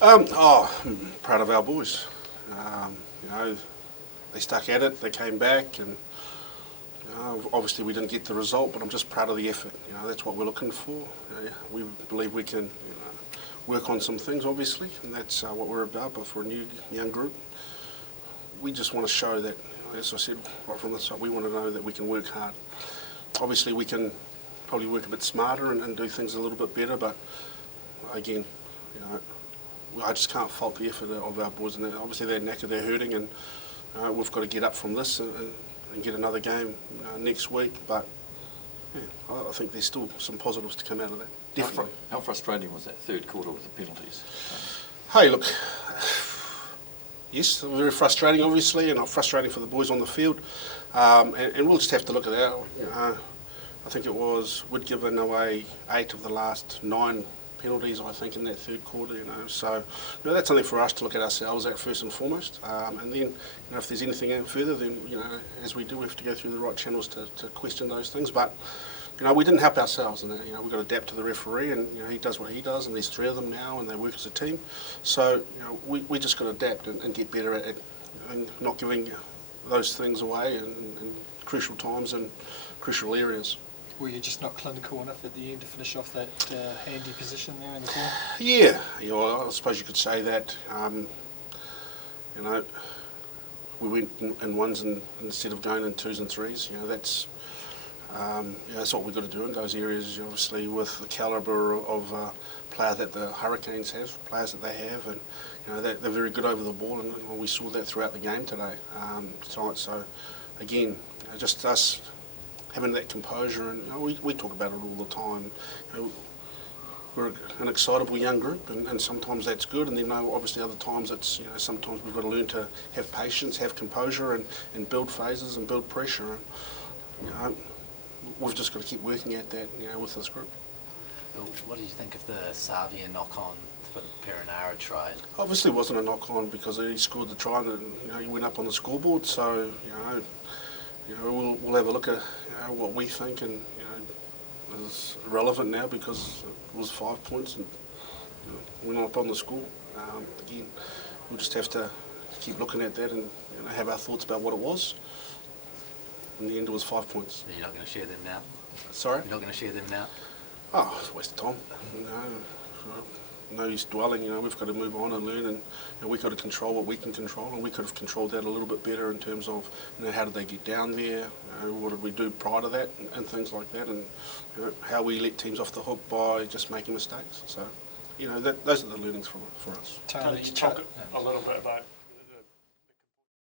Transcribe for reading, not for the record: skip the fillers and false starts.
I'm proud of our boys. You know, they stuck at it, they came back, and obviously we didn't get the result, but I'm just proud of the effort. You know, that's what we're looking for. We believe we can work on some things, obviously, and that's what we're about. But for a new young group, we just want to show that, as I said right from the start, we want to know that we can work hard. Obviously, we can probably work a bit smarter and do things a little bit better, but again, you know, I just can't fault the effort of our boys. And obviously they're knackered, they're hurting, and we've got to get up from this and get another game next week. But yeah, I think there's still some positives to come out of that. Definitely. How frustrating was that third quarter with the penalties? Hey, look, yes, very frustrating, obviously, and frustrating for the boys on the field. And we'll just have to look at that. I think we'd given away 8 of the last 9 penalties, I think, in that third quarter. So that's something for us to look at ourselves at first and foremost. And then, if there's anything further, then as we do, we have to go through the right channels to question those things. But we didn't help ourselves, and we've got to adapt to the referee, and he does what he does, and there's 3 of them now, and they work as a team. So we just got to adapt and get better at and not giving those things away in crucial times and crucial areas. Were you just not clinical enough at the end to finish off that handy position there in the corner? Yeah, I suppose you could say that. We went in ones instead of going in 2s and 3s. That's what we've got to do in those areas. Obviously, with the calibre of player that the Hurricanes have, players that they have, and they're very good over the ball, and we saw that throughout the game today. So again, just us having that composure, and we talk about it all the time. We're an excitable young group, and sometimes that's good, and then obviously other times it's sometimes we've got to learn to have patience, have composure, and build phases and build pressure. And, we've just got to keep working at that with this group. Bill, what do you think of the Savia knock-on for the Perinara try? Obviously, it wasn't a knock-on because he scored the try, and he went up on the scoreboard. So we'll have a look at what we think, and is relevant now because it was 5 points and went up on the score. Again, we'll just have to keep looking at that and have our thoughts about what it was. In the end, it was 5 points. You're not going to share them now? Sorry? You're not going to share them now? Oh, it's a waste of time. No use dwelling. We've got to move on and learn, and we've got to control what we can control, and we could have controlled that a little bit better in terms of how did they get down there, what did we do prior to that, and things like that, and how we let teams off the hook by just making mistakes. So, those are the learnings for us. Tana, you talk a little bit about